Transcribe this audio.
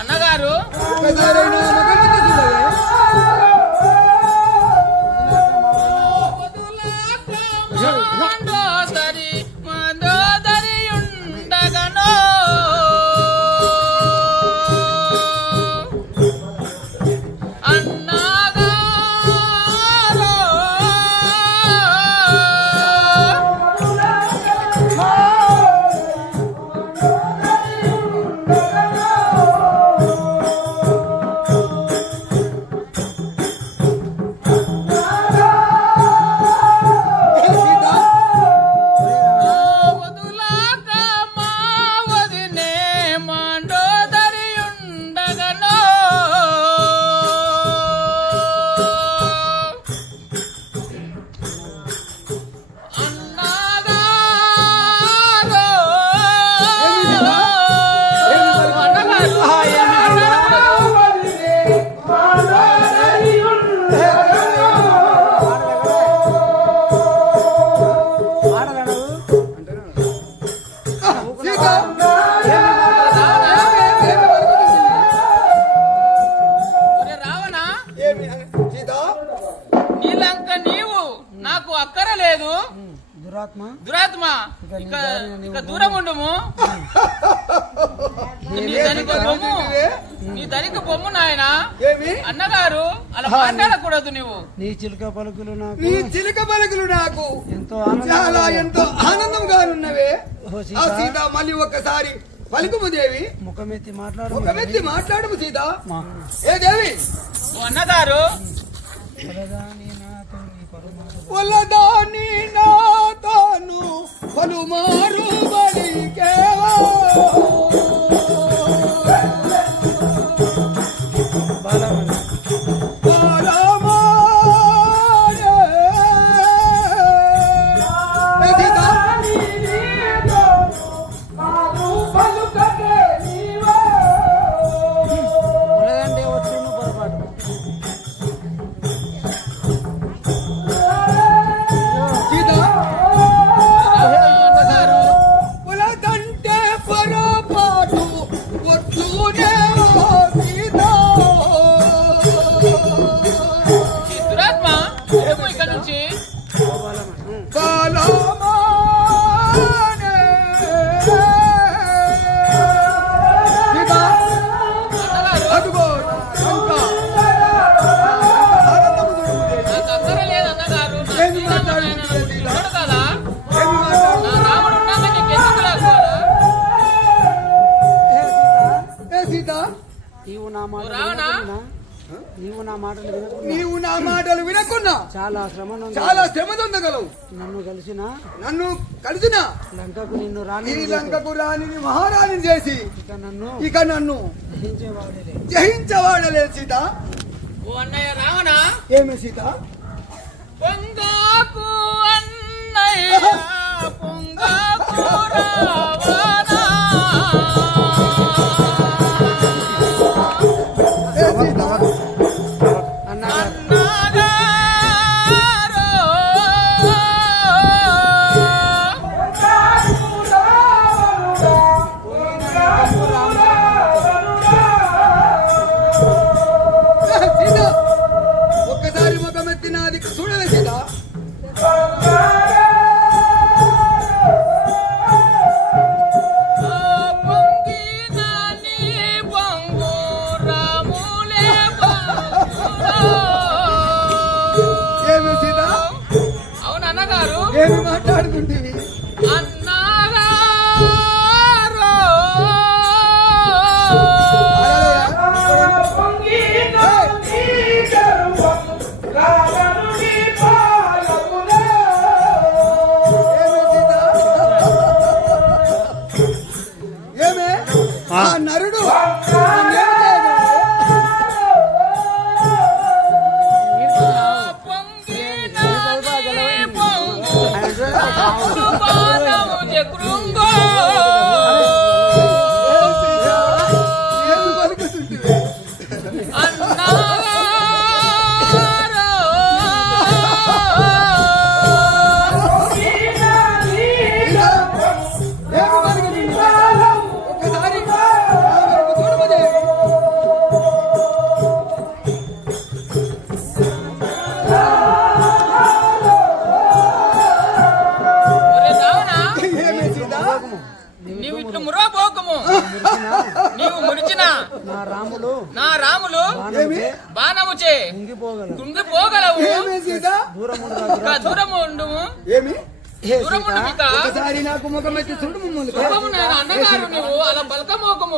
అన్నగారు దురాత్మ ఇక దూరం ఉండము. నీ ధనిక బొమ్ము నాయన. అన్నగారు అలా మాట్లాడకూడదు. నువ్వు నీ చిలుక పలుకులు నాకు ఎంతో ఆనందంగా ఉన్నవే. సీత మళ్ళీ ఒక్కసారి పలుకుము దేవి. ముఖమెత్తి మాట్లాడము సీత. ఏ దేవి? అన్నగారు వలదాని నాతను పలుమారు బలికేవా నీవు నా మాటలు వినకున్నా చాలా శ్రమ పొందగలవు. నన్ను కలిసిన లంకకు రాణి మహారాణి చేసి ఇక నన్ను జయించవాడలేదు సీత. ఓ అన్నయ్య రావణ. ఏమే సీత? పొంగాకు అన్నయ్య పొంగాకు రావణ. ఒక్కసారి ముఖమెత్తి నాది చూడలే సీత. ఏమి సీత? అవును అన్నగారు. ఏమి మాట్లాడుకుంటుంది? నరుడు నా రాములు ఏమి బాణముచే కుంగిపోగలవు ఏమి సీత దూరం ఉండుము ఏమి దూరం ఉండు సీత ఒకసారి నాకు ముఖమెత్తి చూడు మమ్మల్ని అన్నగారు నువ్వు అలా పలకమోకము